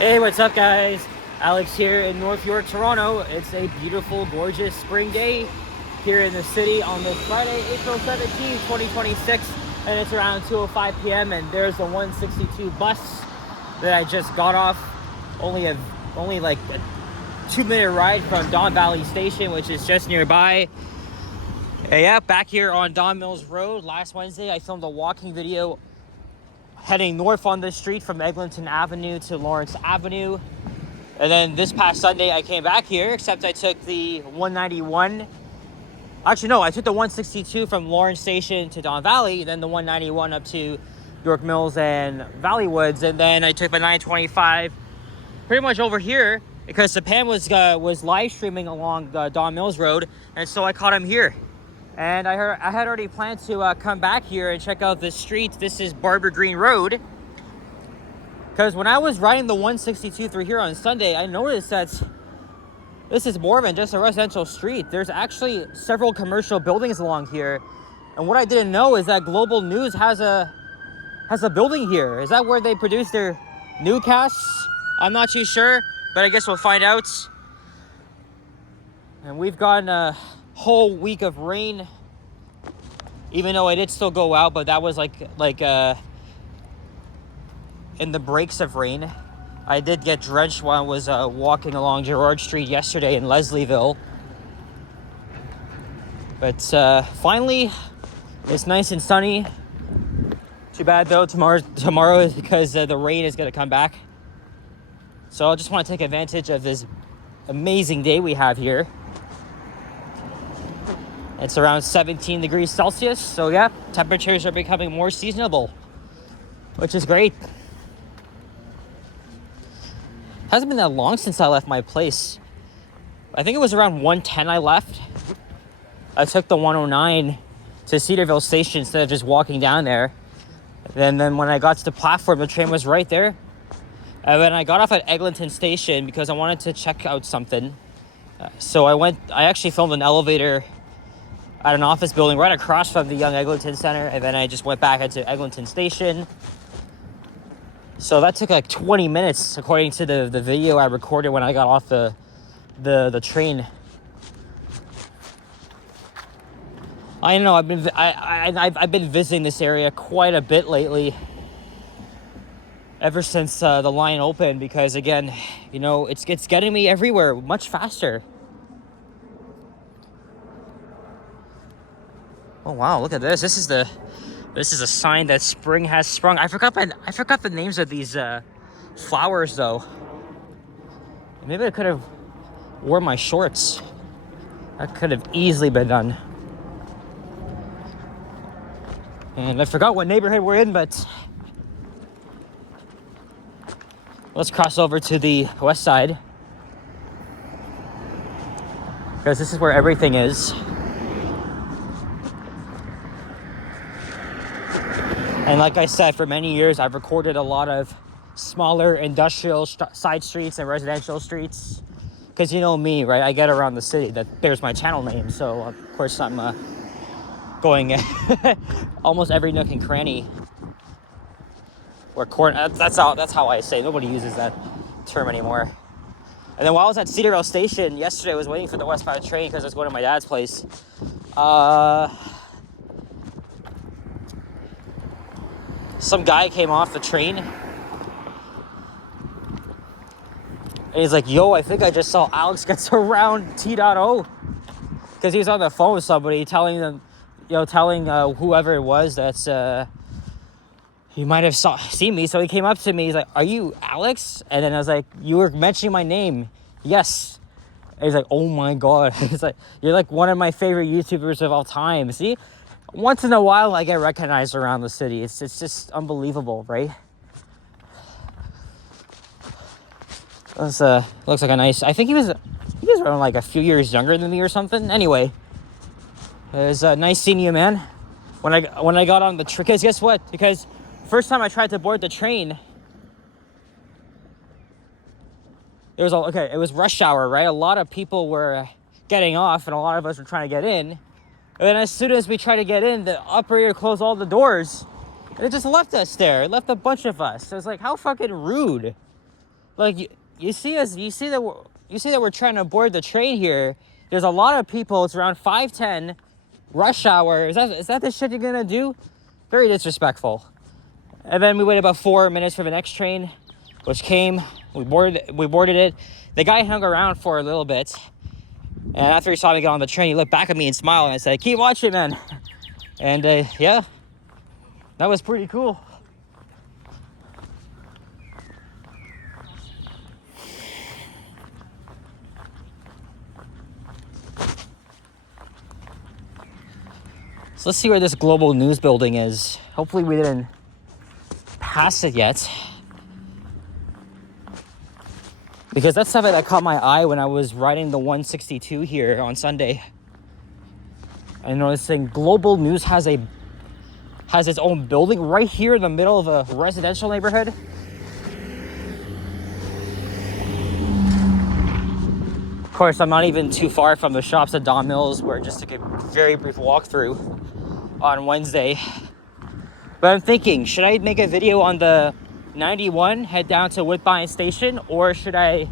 Hey, what's up, guys? Alex here in North York, Toronto. It's a beautiful, gorgeous spring day here in the city on this Friday, April 17th, 2026, and it's around 2:05 p.m. and there's the 162 bus that I just got off. Only like a 2-minute ride from Don Valley Station, which is just nearby. Yeah, back here on Don Mills Road. Last Wednesday, I filmed a walking video heading north on the street from Eglinton Avenue to Lawrence Avenue. And then this past Sunday, I came back here, except I took the 191. Actually, no, I took the 162 from Lawrence Station to Don Valley, then the 191 up to York Mills and Valley Woods, and then I took the 925 pretty much over here because Sapam was live streaming along the Don Mills Road, and so I caught him here. And I had already planned to come back here and check out this street. This is Barber Greene Road. Because when I was riding the 162 through here on Sunday, I noticed that this is more than just a residential street. There's actually several commercial buildings along here. And what I didn't know is that Global News has a building here. Is that where they produce their newscasts? I'm not too sure, but I guess we'll find out. And we've gotten a whole week of rain, even though it did still go out, but that was like in the breaks of rain. I did get drenched while I was walking along Gerrard Street yesterday in Leslieville, but finally it's nice and sunny. Too bad though, tomorrow is because the rain is going to come back, so I just want to take advantage of this amazing day we have here. It's around 17 degrees Celsius, so yeah, temperatures are becoming more seasonable, which is great. Hasn't been that long since I left my place. I think it was around 1:10 I left. I took the 109 to Cedarville Station instead of just walking down there. And then when I got to the platform, the train was right there. And then I got off at Eglinton Station because I wanted to check out something. So I actually filmed an elevator at an office building right across from the Young Eglinton Center, and then I just went back into Eglinton Station. So that took like 20 minutes, according to the video I recorded when I got off the train. I know I've been visiting this area quite a bit lately, ever since the line opened, because again, you know, it's getting me everywhere much faster. Oh wow, look at this. This is a sign that spring has sprung. I forgot the names of these flowers though. Maybe I could have worn my shorts. That could have easily been done. And I forgot what neighborhood we're in, but let's cross over to the west side, because this is where everything is. And like I said, for many years, I've recorded a lot of smaller industrial side streets and residential streets. Because you know me, right? I get around the city. There's my channel name. So, of course, I'm going almost every nook and cranny. Or that's how I say it. Nobody uses that term anymore. And then while I was at Cedarville Station yesterday, I was waiting for the westbound train because I was going to my dad's place. Some guy came off the train and he's like, yo, I think I just saw Alex gets around T.O, because he was on the phone with somebody telling whoever it was that's he might have seen me. So he came up to me, he's like, are you Alex? And then I was like, you were mentioning my name. Yes. And he's like, oh my god. It's like, you're like one of my favorite YouTubers of all time. See, once in a while I get recognized around the city. It's just unbelievable, right? This looks like a nice. I think he was around like a few years younger than me or something. Anyway, it was nice seeing you, man. When I got on the train, because guess what? Because first time I tried to board the train, it was rush hour, right? A lot of people were getting off, and a lot of us were trying to get in. And then as soon as we tried to get in, the operator closed all the doors. And it just left us there. It left a bunch of us. So it's like, how fucking rude. Like you see that we're trying to board the train here. There's a lot of people. It's around 5:10, rush hour. Is that the shit you're gonna do? Very disrespectful. And then we waited about 4 minutes for the next train, which came. We boarded it. The guy hung around for a little bit, and after he saw me get on the train, he looked back at me and smiled, and I said, "Keep watching, man." And yeah, that was pretty cool. So let's see where this global news building is. Hopefully we didn't pass it yet, because that's something that caught my eye when I was riding the 162 here on Sunday. I noticed saying global news has its own building right here in the middle of a residential neighborhood. Of course, I'm not even too far from the shops at Don Mills, where I just took a very brief walkthrough on Wednesday. But I'm thinking, should I make a video on the 91, head down to Woodbine Station, or should I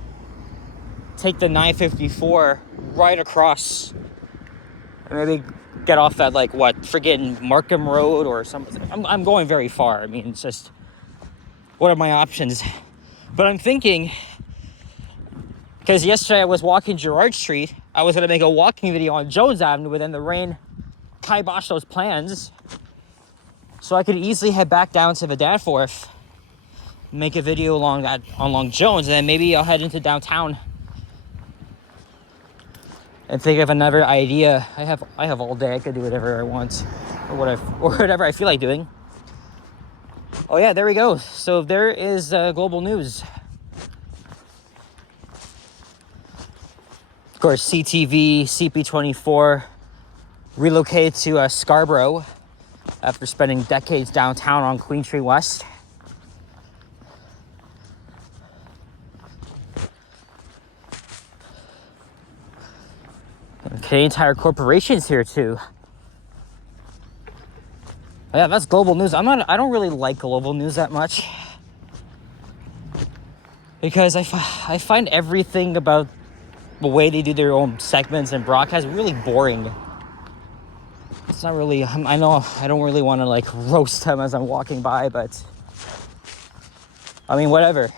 take the 954 right across and maybe get off at friggin' Markham Road or something? I'm going very far. I mean, it's just, what are my options? But I'm thinking, because yesterday I was walking Girard Street, I was gonna make a walking video on Jones Avenue, but then the rain kiboshed those plans. So I could easily head back down to the Danforth, make a video along Jones, and then maybe I'll head into downtown and think of another idea. I have all day. I could do whatever I want, or whatever I feel like doing. Oh yeah, there we go. So there is global news. Of course, CTV, CP24 relocated to Scarborough after spending decades downtown on Queen Street West. And Canadian Tire Corporation's here too. Yeah, that's global news. I don't really like global news that much, because I find everything about the way they do their own segments and broadcasts really boring. It's not really, I know I don't really want to roast them as I'm walking by, but I mean, whatever.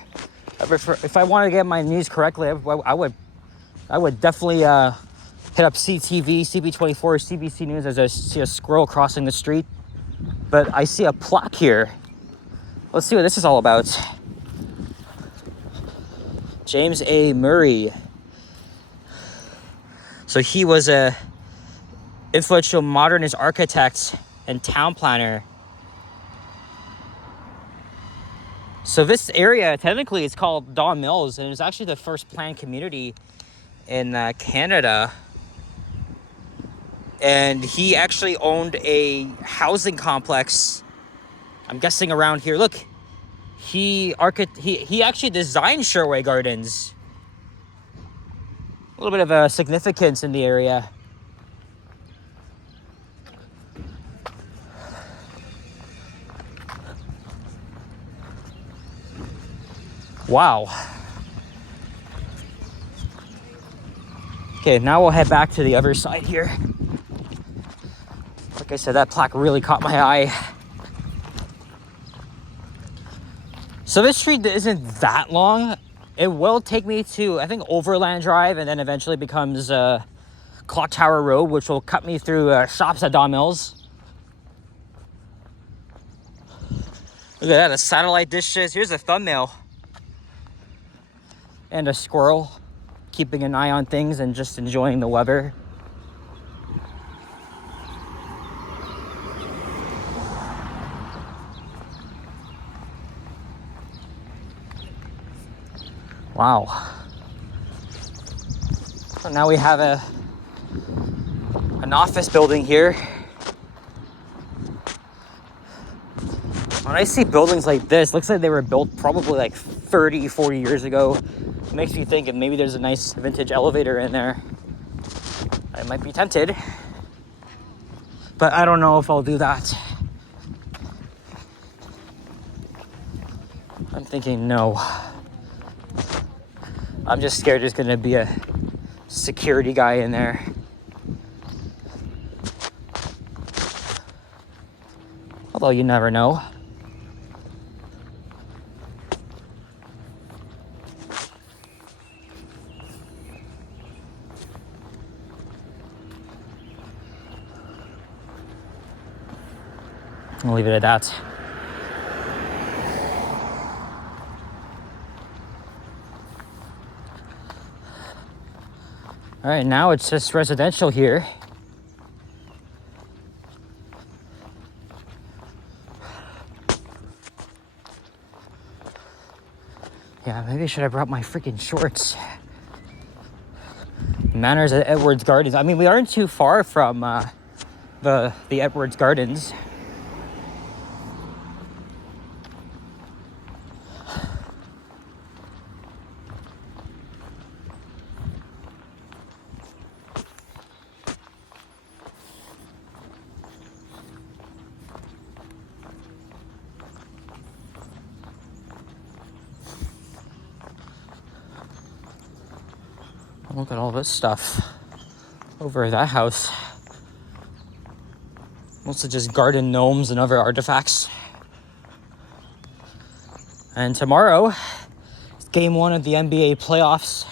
If I want to get my news correctly, I would definitely hit up CTV, CP24, CBC News as I see a squirrel crossing the street. But I see a plaque here. Let's see what this is all about. James A. Murray. So he was a influential modernist architect and town planner. So this area, technically, it's called Don Mills, and it was actually the first planned community in Canada. And he actually owned a housing complex, I'm guessing around here. Look, he actually designed Sherway Gardens. A little bit of a significance in the area. Wow. Okay, now we'll head back to the other side here. Like I said, that plaque really caught my eye. So this street isn't that long. It will take me to, I think, Overland Drive, and then eventually becomes Clock Tower Road, which will cut me through shops at Don Mills. Look at that, the satellite dishes. Here's a thumbnail. And a squirrel keeping an eye on things and just enjoying the weather. Wow. So now we have an office building here. When I see buildings like this, looks like they were built probably 30, 40 years ago. It makes me think if maybe there's a nice vintage elevator in there. I might be tempted, but I don't know if I'll do that. I'm thinking no. I'm just scared there's gonna be a security guy in there. Although you never know. I'll leave it at that. All right, now it's just residential here. Yeah, maybe I should have brought my freaking shorts. Manners at Edwards Gardens. I mean, we aren't too far from the Edwards Gardens. Look at all this stuff over at that house. Mostly just garden gnomes and other artifacts. And tomorrow, it's game 1 of the NBA playoffs.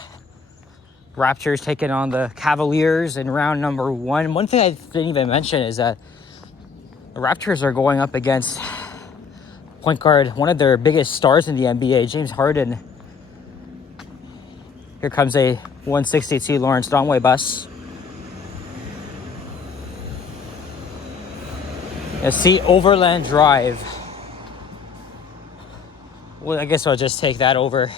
Raptors taking on the Cavaliers in round number 1. One thing I didn't even mention is that the Raptors are going up against point guard, one of their biggest stars in the NBA, James Harden. Here comes a 162 Lawrence Donway bus. You see Overland Drive. Well, I guess I'll just take that over,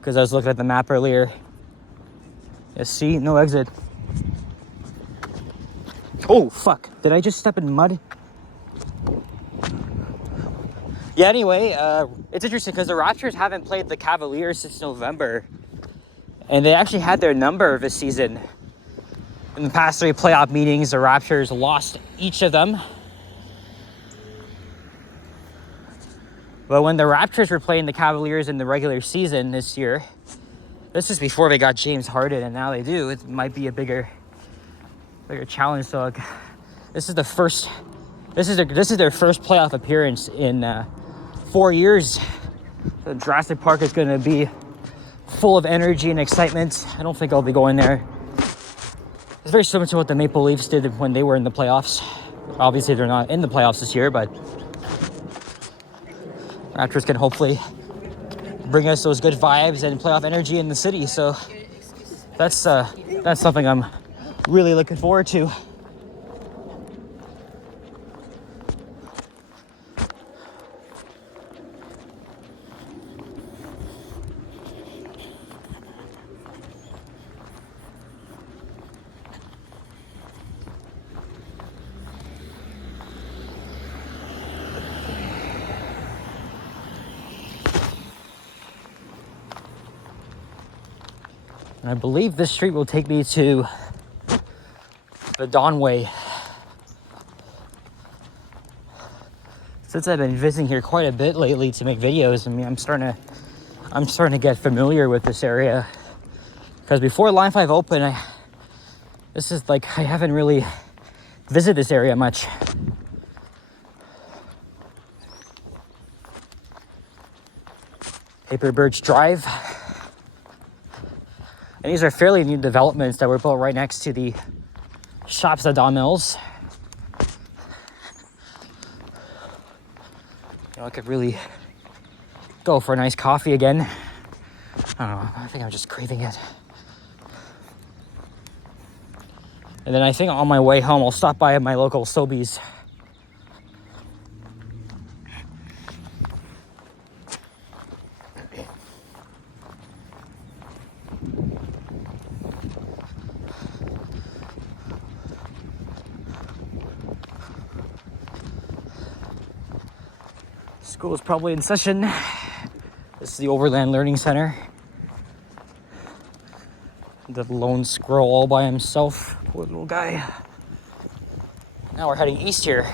because I was looking at the map earlier. You see, no exit. Oh, fuck. Did I just step in mud? Yeah, anyway, it's interesting because the Raptors haven't played the Cavaliers since November. And they actually had their number this season. In the past 3 playoff meetings, the Raptors lost each of them. But when the Raptors were playing the Cavaliers in the regular season this year, this was before they got James Harden, and now they do. It might be a bigger challenge. So this is their first playoff appearance in 4 years. The Jurassic Park is going to be full of energy and excitement. I don't think I'll be going there. It's very similar to what the Maple Leafs did when they were in the playoffs. Obviously, they're not in the playoffs this year, but Raptors can hopefully bring us those good vibes and playoff energy in the city. So that's something I'm really looking forward to. And I believe this street will take me to the Donway. Since I've been visiting here quite a bit lately to make videos, I mean, I'm starting to get familiar with this area. Because before Line 5 opened, I haven't really visited this area much. Paper Birch Drive. And these are fairly new developments that were built right next to the shops at Don Mills. You know, I could really go for a nice coffee again. I don't know, I think I'm just craving it. And then I think on my way home, I'll stop by at my local Sobeys. School is probably in session. This is the Overland Learning Center. The lone squirrel all by himself. Poor little guy. Now we're heading east here.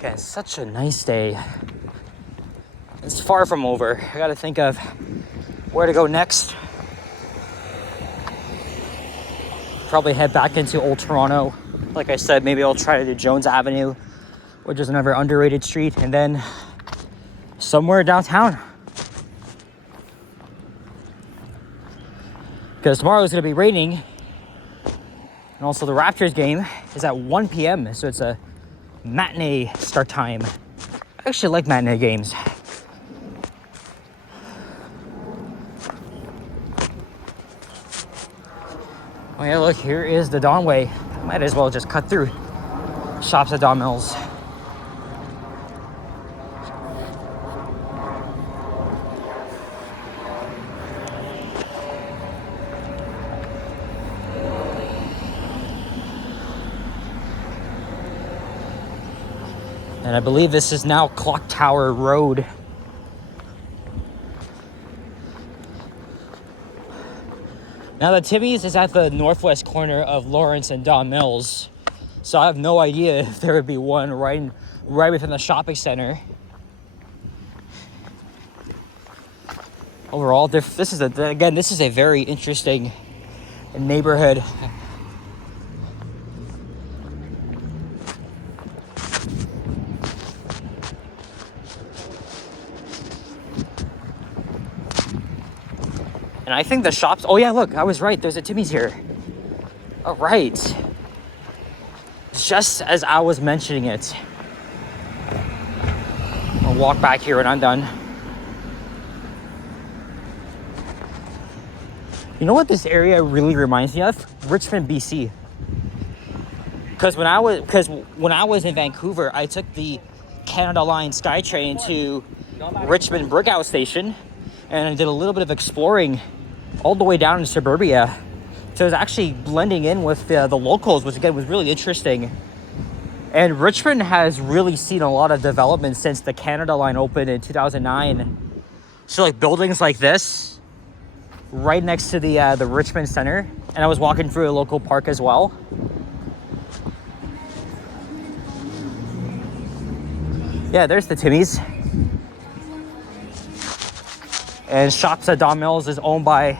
Again, such a nice day. It's far from over. I gotta think of where to go next. Probably head back into Old Toronto. Like I said, maybe I'll try to do Jones Avenue, which is another underrated street, and then somewhere downtown. Because tomorrow is going to be raining, and also the Raptors game is at 1 p.m. So it's a matinee start time. I actually like matinee games. Oh yeah, look, here is the Donway. Might as well just cut through. Shops at Don Mills. And I believe this is now Clock Tower Road. Now the Timmy's is at the northwest corner of Lawrence and Don Mills. So I have no idea if there would be one right within the shopping center. Overall, this is a very interesting neighborhood. And I think the shops, oh yeah, look, I was right, there's a Timmy's here. All right. Just as I was mentioning it. I'll walk back here when I'm done. You know what this area really reminds me of? Richmond, BC. Because when I was in Vancouver, I took the Canada Line SkyTrain to Richmond Brickout Station, and I did a little bit of exploring all the way down in suburbia. So it was actually blending in with the locals, which again was really interesting. And Richmond has really seen a lot of development since the Canada Line opened in 2009. So like buildings like this, right next to the Richmond Center. And I was walking through a local park as well. Yeah, there's the Timmy's. And Shops at Don Mills is owned by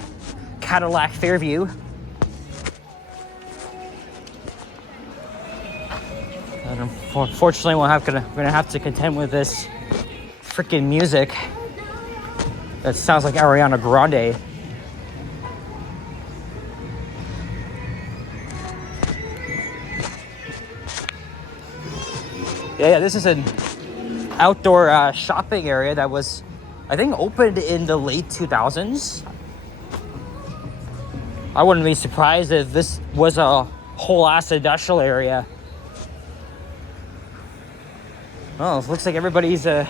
Cadillac Fairview. And unfortunately, we're gonna have to contend with this freaking music that sounds like Ariana Grande. Yeah, this is an outdoor shopping area that was, I think, opened in the late 2000s. I wouldn't be surprised if this was a whole ass industrial area. Oh, it looks like everybody's out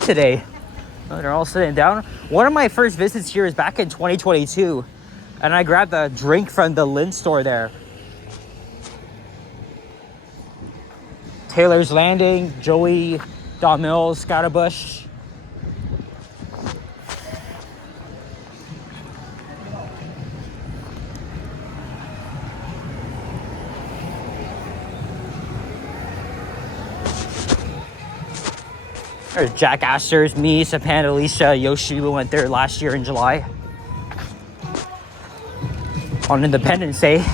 today. Oh, they're all sitting down. One of my first visits here is back in 2022, and I grabbed a drink from the Lynn store there. Taylor's Landing, Joey, Don Mills, Scottibush. There's Jack Astor's, me, Sapan, Alicia, Yoshi. We went there last year in July on Independence Day.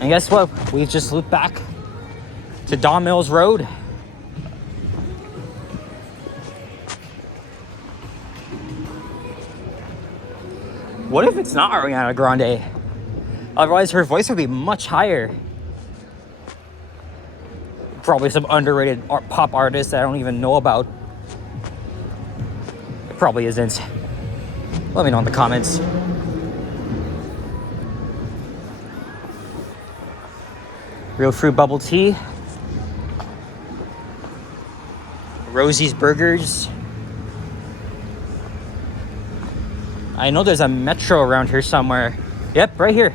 And guess what? We just looped back to Don Mills Road. What if it's not Ariana Grande? Otherwise, her voice would be much higher. Probably some underrated pop artist that I don't even know about. It probably isn't. Let me know in the comments. Real fruit bubble tea. Rosie's Burgers. I know there's a Metro around here somewhere. Yep, right here.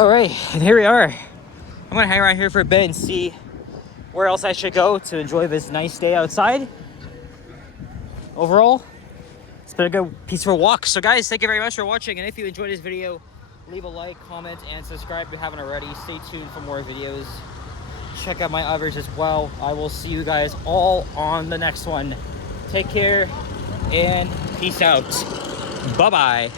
All right, and here we are. I'm gonna hang around here for a bit and see where else I should go to enjoy this nice day outside. Overall, it's been a good, peaceful walk. So guys, thank you very much for watching. And if you enjoyed this video, leave a like, comment, and subscribe if you haven't already. Stay tuned for more videos. Check out my others as well. I will see you guys all on the next one. Take care and peace out. Bye-bye.